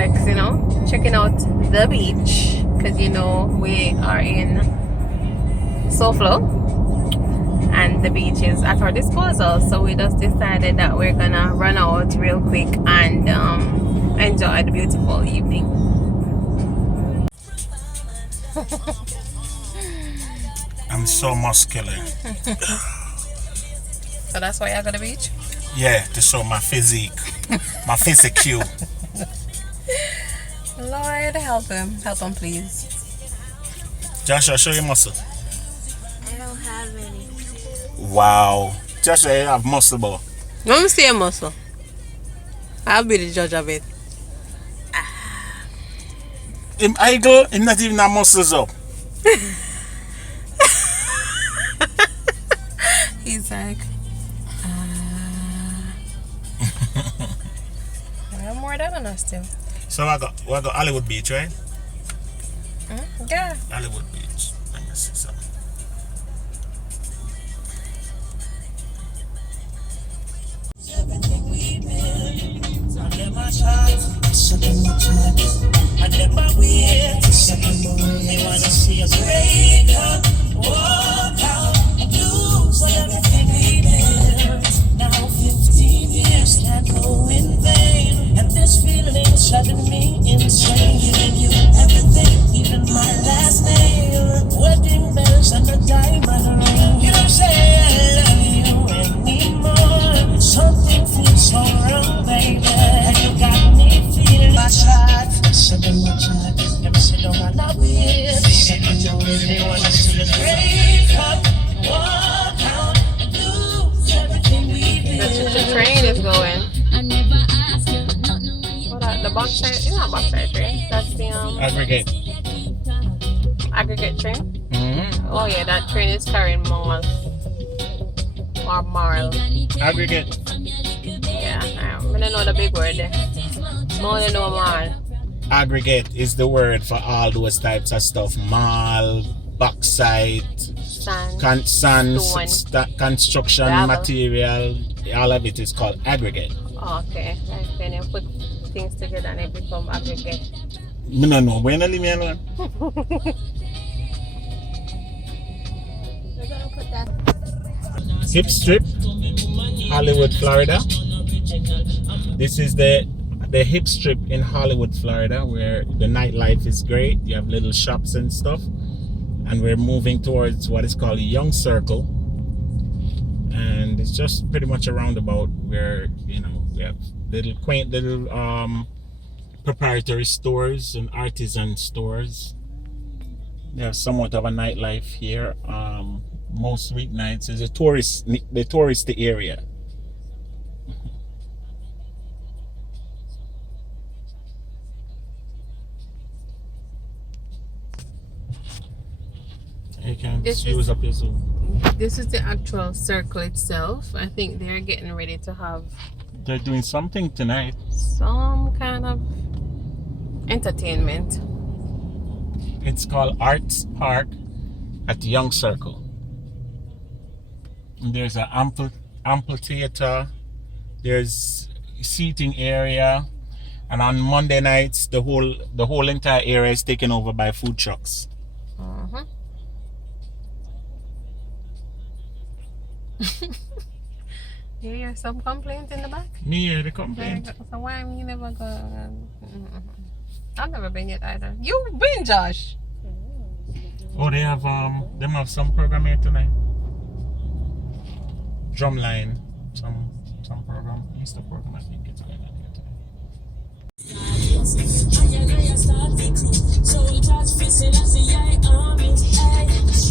flex, you know, checking out the beach, because you know we are in SoFlo and the beach is at our disposal, so we just decided that we're gonna run out real quick and enjoy the beautiful evening. I'm so muscular. So that's why I go to the beach? Yeah, to show my physique. My physique. Lord, help him please. Joshua, show your muscle. I don't have any. Wow. Joshua, you have muscle, boy. Let me see your muscle. I'll be the judge of it. Him idle, him not even have muscles up. He's like, I'm more than enough still. So I got Hollywood Beach, right? Yeah. Hollywood Beach. Let me see something. I never wait to second they wanna see us break up, walk out, lose everything we built. Now 15 years can't go in vain, and this feeling's driving me insane. Giving you everything, even my last name. Wedding bells and the diamond ring. You don't say I love you anymore. Something feels so wrong, baby, and you got me feeling my shot. Second my shot. Never sit down and I wait. Second you really wanna see us break up, walk out, lose everything we built. The train is going. What that? The bauxite? It's not bauxite train. That's the Aggregate. aggregate train. Mm-hmm. Oh yeah, that train is carrying malls or marl. Aggregate. Yeah, I don't know the big word there. I only know marl. Aggregate is the word for all those types of stuff. Marl, bauxite, Sand. sand, Stone. construction Gravel. material. All of it is called aggregate. Oh, okay. Like then you put things together and it become aggregate. No, when I leave me alone. Hip Strip, Hollywood, Florida. This is the Hip Strip in Hollywood, Florida, where the nightlife is great. You have little shops and stuff, and we're moving towards what is called a Young Circle, and it's just pretty much a roundabout where we have little quaint little proprietary stores and artisan stores. They have somewhat of a nightlife here. Most weeknights is the touristy area. You can use up your Zoom. This is the actual circle itself. I think they're getting ready to have They're doing something tonight. some kind of entertainment. It's called Arts Park at Young Circle. And there's an amphitheater. There's seating area, and on Monday nights the whole entire area is taken over by food trucks. Uh-huh. You hear some complaints in the back? Me hear the complaint. So why you never go? I've never been yet either. You've been, Josh. Oh, they have them have some program here tonight. Drumline, some program, Easter program, I think it's going on here tonight.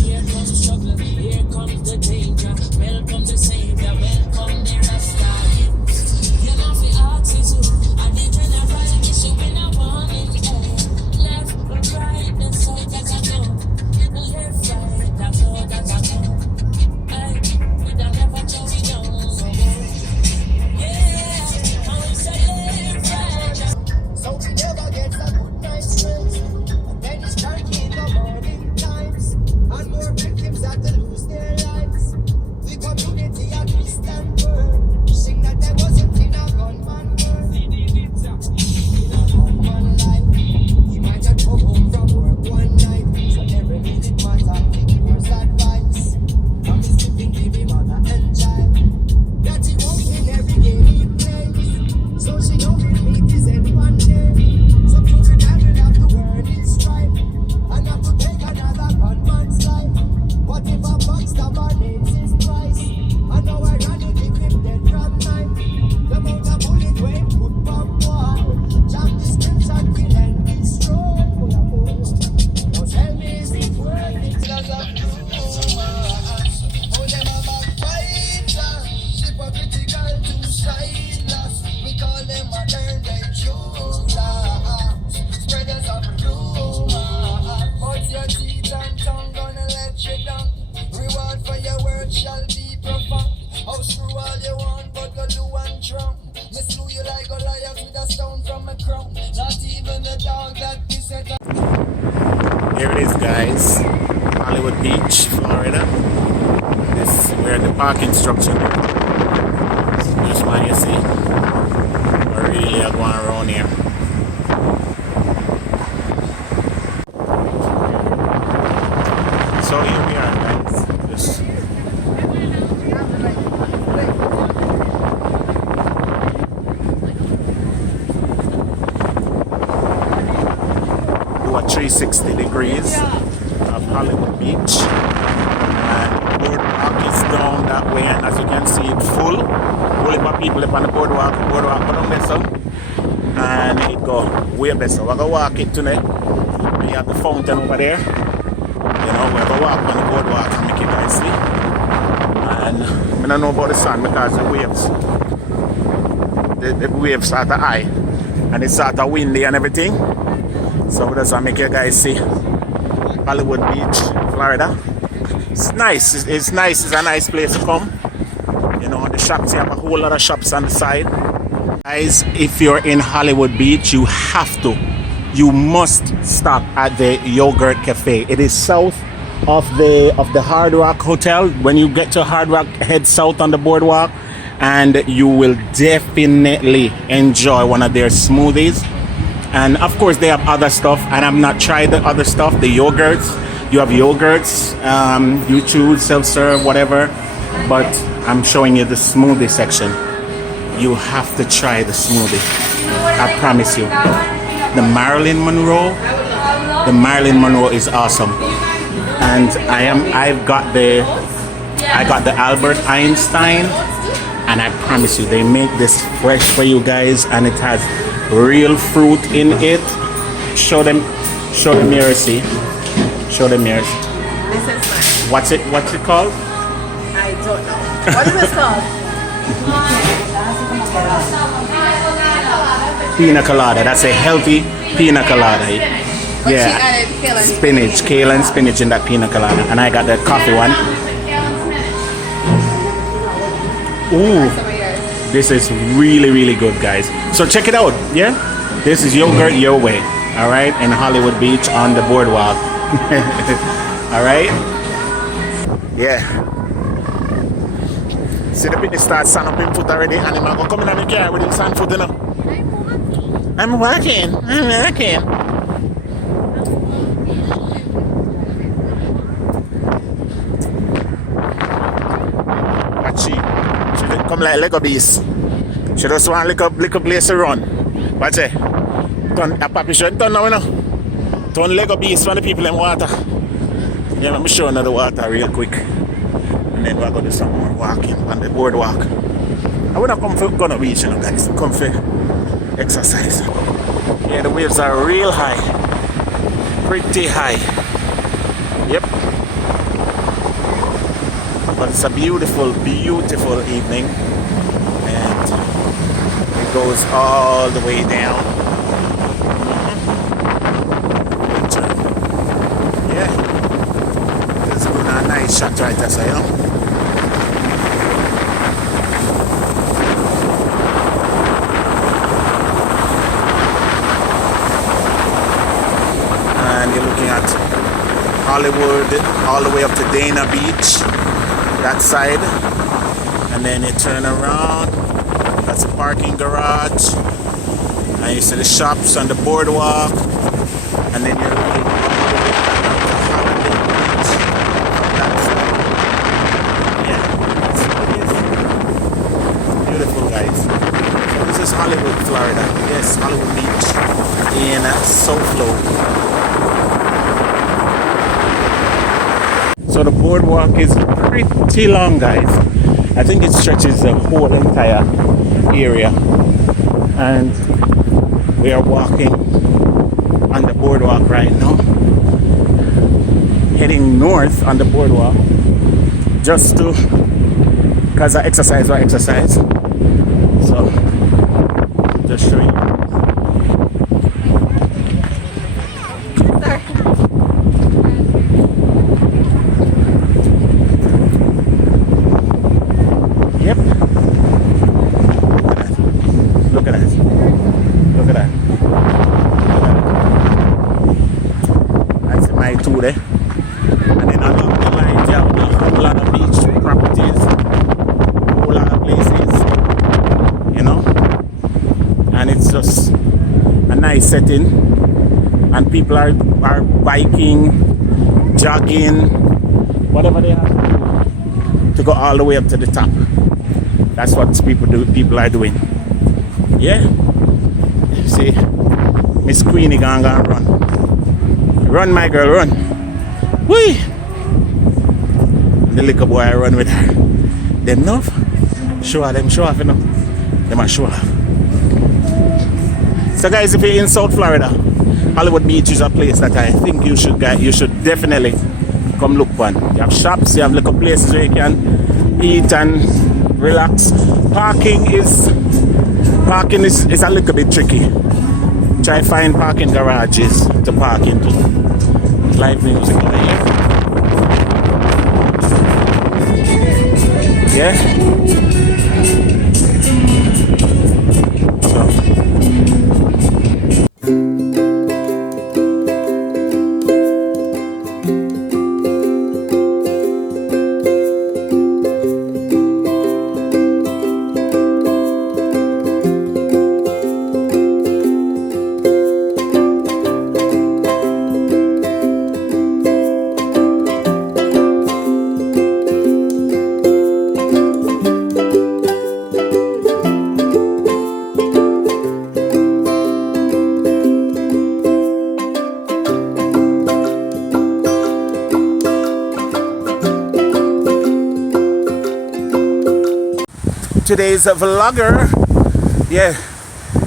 Here comes struggle, here comes the danger. Welcome to Savior, welcome the Rasta. You know the attitude, I did when I write it, so when I want it, left or right, that's all that I know. Left, right, that's all that I know. We don't ever just know. Yeah, I say left, right. So we never get a good night's rest, and then it's dark in the morning times, and more victims have to lose their lives. The community a Christian world. Here it is, guys. Hollywood Beach, Florida. This is where the parking structure is. Just what you see. We're really going around here. So here we are, guys. Just do a 360 degrees of Hollywood Beach. And boardwalk is down that way, and as you can see, it's full. Whole heap of people up on the boardwalk. Boardwalk go down there, so. And it go way better. We're gonna walk it tonight. We have the fountain over there. You know, we're gonna walk on the boardwalk and make it nicely. And I don't know about the sun because the waves start to high and it's sort of windy and everything. So that's why I make you guys see Hollywood Beach, Florida. It's nice. It's nice. It's a nice place to come. You know, the shops, you have a whole lot of shops on the side. Guys, if you're in Hollywood Beach, you must stop at the Yogurt Cafe. It is south of the Hard Rock Hotel. When you get to Hard Rock, head south on the boardwalk, and you will definitely enjoy one of their smoothies. And of course, they have other stuff, and I've not tried the other stuff. The yogurts, you have yogurts, you choose self-serve, whatever. But I'm showing you the smoothie section. You have to try the smoothie. I promise you. The Marilyn Monroe is awesome. And I got the Albert Einstein, and I promise you, they make this fresh for you guys, and it has real fruit in it. Show them here, see. Show them here. This is mine. What's it called? I don't know. What is this called? Pina colada. That's a healthy pina colada. Yeah. Spinach, kale and spinach in that pina colada. And I got the coffee one. Ooh. This is really, really good, guys. So check it out, yeah? This is Yogurt Your Way, all right? In Hollywood Beach on the boardwalk. All right? Yeah. See the people start stand up in foot already, and I'm going to come in the car with him stand foot, you know? I'm walking. Watch she come like Lego beast. She just want little place to run. Watch it. Turn a papi show. Turn now, you know. Turn Lego beast for the people in water. Yeah, let me show you the water real quick. And then we're going to do some more walking on the boardwalk. I would not come for Gunner Beach, you know, guys. Come for exercise. Yeah, the waves are real high. Pretty high. Yep. But it's a beautiful, beautiful evening. And it goes all the way down. Yeah. It's a nice shot right there, so, you know. And you're looking at Hollywood all the way up to Dana Beach, that side, and then you turn around, that's a parking garage, and you see the shops on the boardwalk, and then you're looking all the way down to Holiday Beach from that side. Yeah, it's beautiful, guys. So this is Hollywood, Florida. Yes, Hollywood Beach in SoFlo. So the boardwalk is pretty long, guys. I think it stretches the whole entire area. And we are walking on the boardwalk right now. Heading north on the boardwalk. Just to, because I exercise. So, just show you. Look at that. too there. And then along the lines you have a whole lot of beach properties, a whole lot of places, you know. And it's just a nice setting. And people are biking, jogging, whatever they have to do to go all the way up to the top. That's what people are doing. Yeah. See, Miss Queenie gonna run. Run, my girl, run. Whee! The little boy I run with her. Them enough? Show off, you know. Them are show off. So guys, if you're in South Florida, Hollywood Beach is a place that I think you should definitely come look on. You have shops, you have little places where you can eat and relax. Parking is a little bit tricky. Try find parking garages to park into. Live music over here. Yeah? So. Today's vlogger, yeah,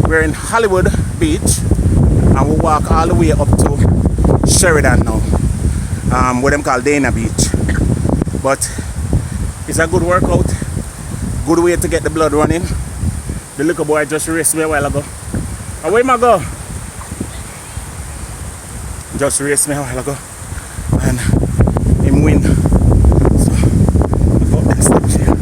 we're in Hollywood Beach and we walk all the way up to Sheridan now, what them call Dana Beach. But it's a good workout, good way to get the blood running. The little boy just raced me a while ago. Away I go. Just raced me a while ago and him win. So I go up the steps here.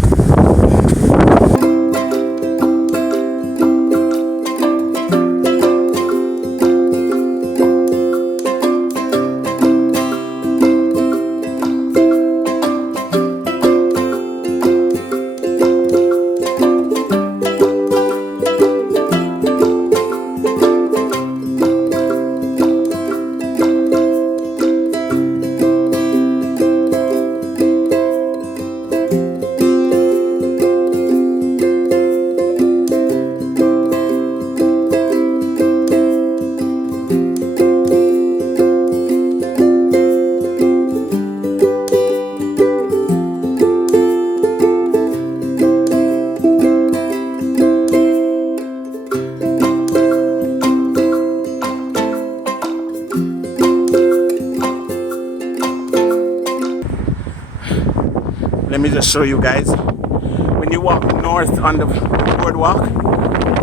Let me just show you guys. When you walk north on the boardwalk,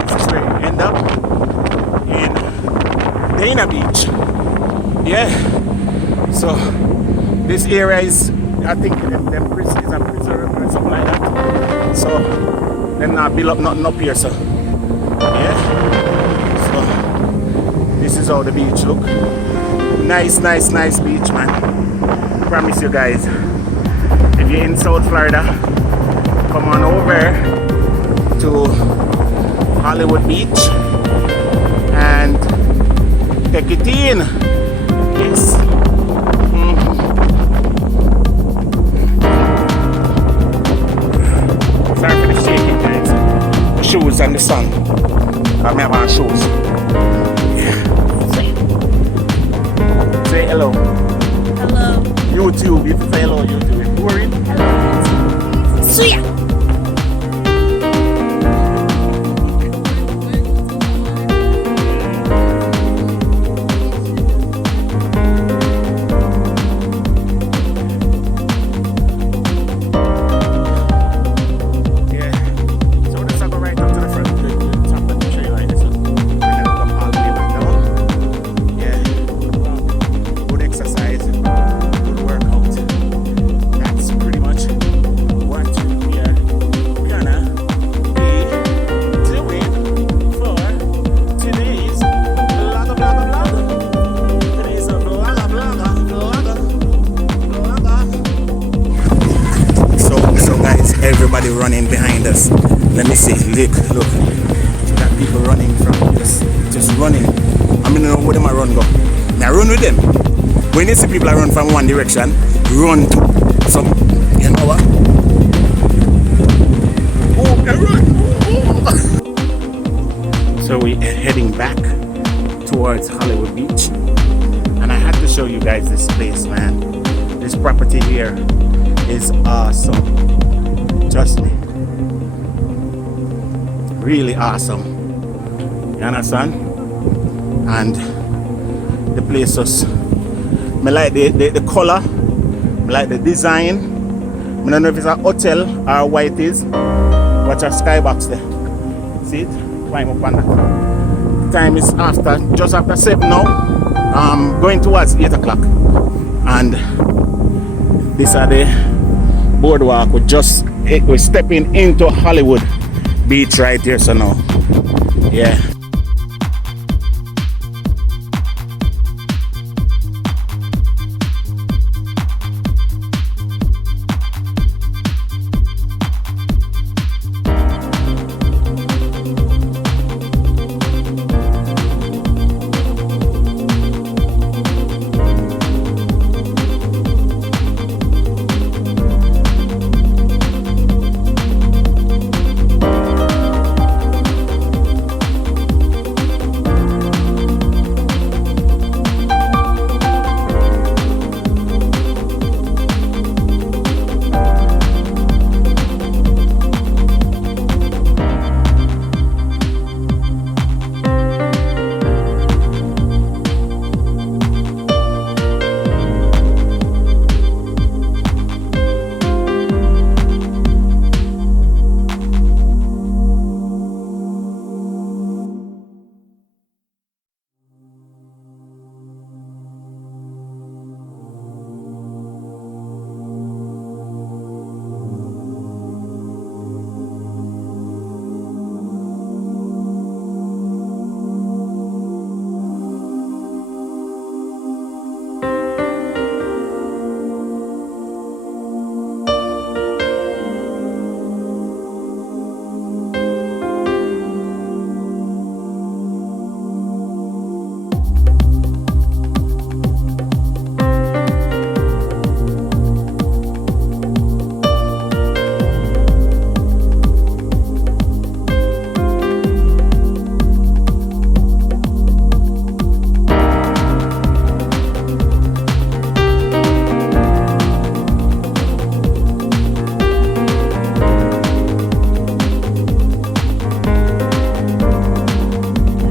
this is where you end up in Dana Beach. Yeah. So this area is, I think, them prison is a preserve or something like that. So them not build up nothing up here. So yeah. So this is how the beach look. Nice beach, man. Promise you guys. If you're in South Florida, come on over to Hollywood Beach and take it in. Yes. Sorry for the shaking, guys. The shoes and the sun. I have on shoes. Yeah. Say hello. Hello. YouTube. You say hello, YouTube. Worried? Suya. Yeah. So this I go right up to the front. The top of the tree like this. And then everybody running behind us. Let me see. Look. Got people running from just running. I mean, know where them I run go. Now run with them. When you see people run from one direction, run to some. You know what? Oh, they run. So we're heading back towards Hollywood Beach, and I had to show you guys this place, man. This property here is awesome. Trust me, really awesome. You understand? And the place is, I like the color, I like the design. I don't know if it's a hotel or what it is. Watch a skybox there. See it? Climb up on that. Time is just after 7 now. Going towards 8 o'clock. And these are the boardwalk. We're stepping into Hollywood Beach right here. So now, yeah.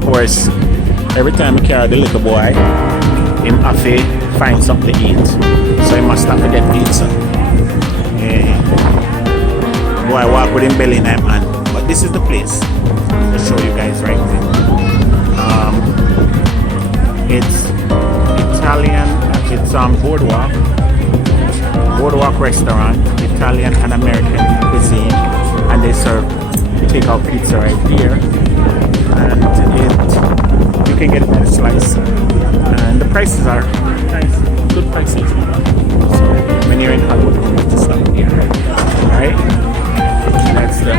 Course, every time I carry the little boy, him have to find something to eat. So he must have to get pizza. Yeah. Boy walk with him belly in him hand. But this is the place. I'll show you guys right here. It's Italian, it's Boardwalk. Boardwalk restaurant, Italian and American cuisine. And they serve takeout pizza right here. And you can get it in a slice, and the prices are nice, good prices. So when you're in Hollywood, you have to stop here, right? That's the